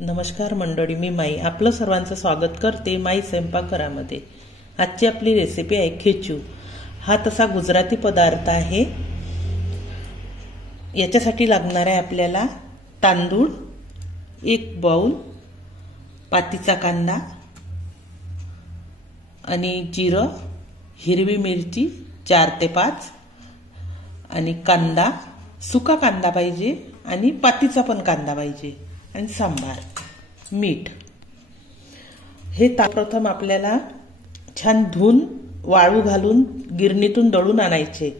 नमस्कार मंडळी, मी माई आपलं सर्वांचं स्वागत करते माई स्वयंपाकघरामध्ये। आजची आपली रेसिपी आहे खेचू। हा तसा गुजराती पदार्थ आहे। याच्यासाठी लागणार आहे आपल्याला तांदूळ 1 बाउल, पातीचा कांदा आणि जिरं, हिरवी मिरची 4 ते 5 आणि कांदा, सुका कांदा पाहिजे आणि पातीचा पण कांदा पाहिजे आणि सांबार, मीठ। हे प्रथम आपल्याला छान धुवून वाळू घालून गिरणीतून दळून आणायचे।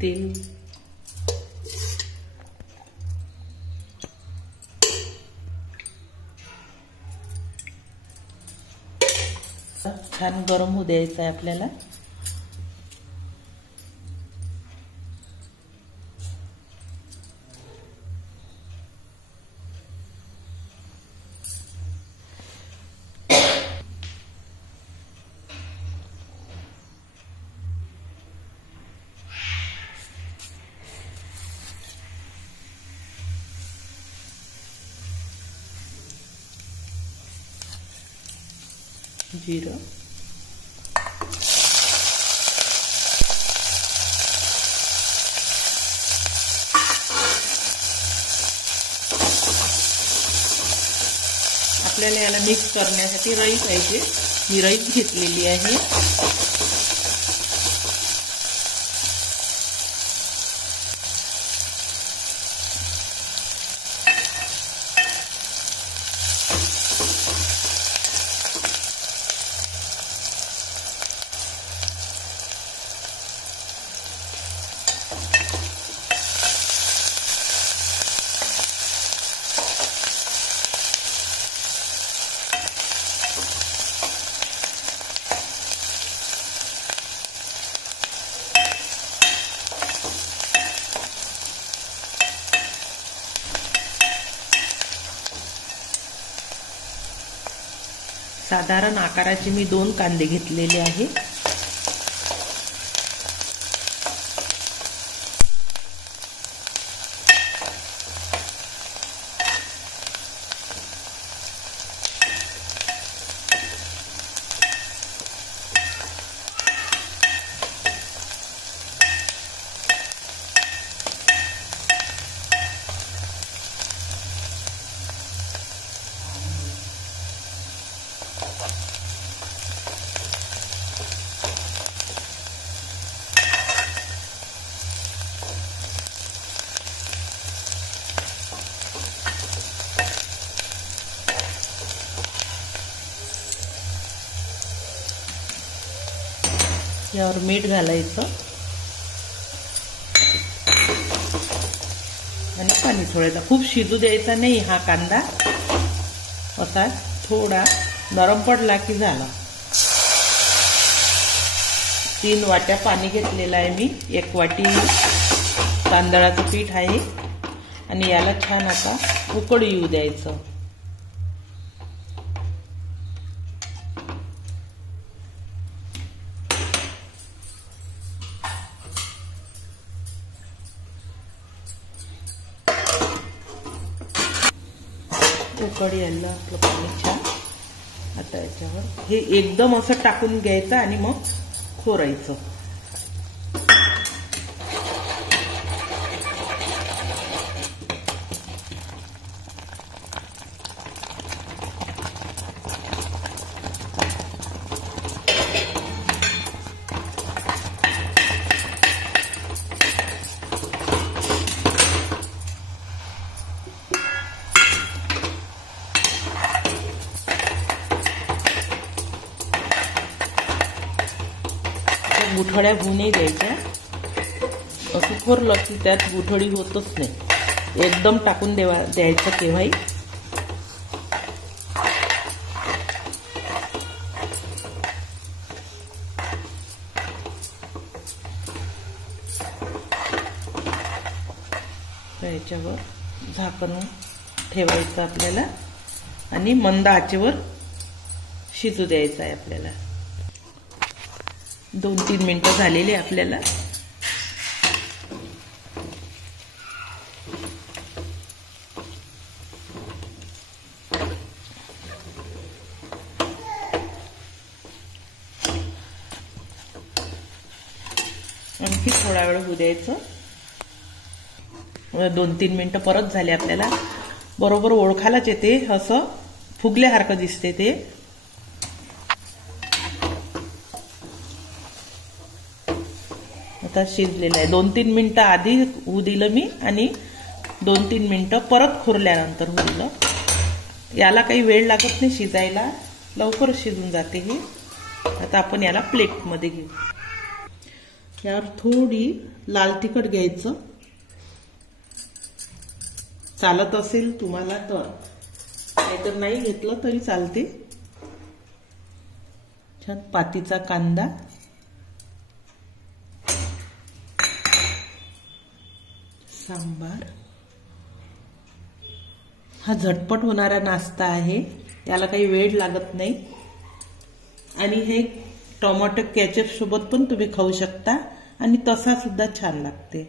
ते छान गरम होऊ द्यायचं आहे आपल्याला। जिरं, आपल्याला याला मिक्स करण्यासाठी रई पाहिजे। मी रई घेतलेली आहे। साधारण आकाराचे मी 2 कांदे घेतलेले आहे। यावर मीठ घालायचं आणि पाणी सोडायचं। खूप शिजू द्यायचा नाही हा कांदा, असा थोडा नरम पडला की झाला। 3 वाट्या पाणी घेतलेलं आहे मी। 1 वाटी तांदळाचं पीठ आहे आणि याला छान आता उकळ येऊ द्यायचं। उकळी यायला आपलं पाणी छान। आता याच्यावर हे एकदम असं टाकून घ्यायचं आणि मग खोरायचं। गुठळ्या होऊ नाही द्यायच्या। असं खोरलं की त्यात गुठळी होतच नाही। एकदम टाकून द्यायचं केव्हाही। याच्यावर झाकण ठेवायचं आपल्याला आणि मंद आचेवर शिजू द्यायचं आहे आपल्याला। 2-3 मिनिटं झालेली आपल्याला। आणखी थोडा वेळ होऊ द्यायचं. 2-3 मिनिटं परत झाले आपल्याला. बरोबर ओळखायलाच येते, असं फुगल्यासारखं दिसते ते. आता शिजलेलं आहे. 2-3 मिनिटं आधी होऊ दिलं मी आणि 2-3 मिनिटं परत खोरल्यानंतर होऊ दिलं. याला काही वेळ लागत नाही शिजायला, लवकर शिजून जाते हे. आता आपण याला प्लेटमध्ये घेऊ. यावर थोडी लाल तिखट घ्यायचं, चालत असेल तुम्हाला तर, नाहीतर नाही घेतलं तरी चालते. छान पातीचा कांदा, सांबार. हा झटपट होणारा नाश्ता आहे, याला काही वेळ लागत नाही. आणि हे टोमॅटो केचप सोबत पण तुम्ही खाऊ शकता आणि तसा सुद्धा छान लागते.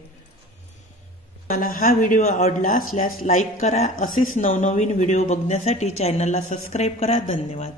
मला हा व्हिडिओ आवडला असल्यास लाईक करा. असेच नवनवीन व्हिडिओ बघण्यासाठी चॅनलला सबस्क्राईब करा. धन्यवाद.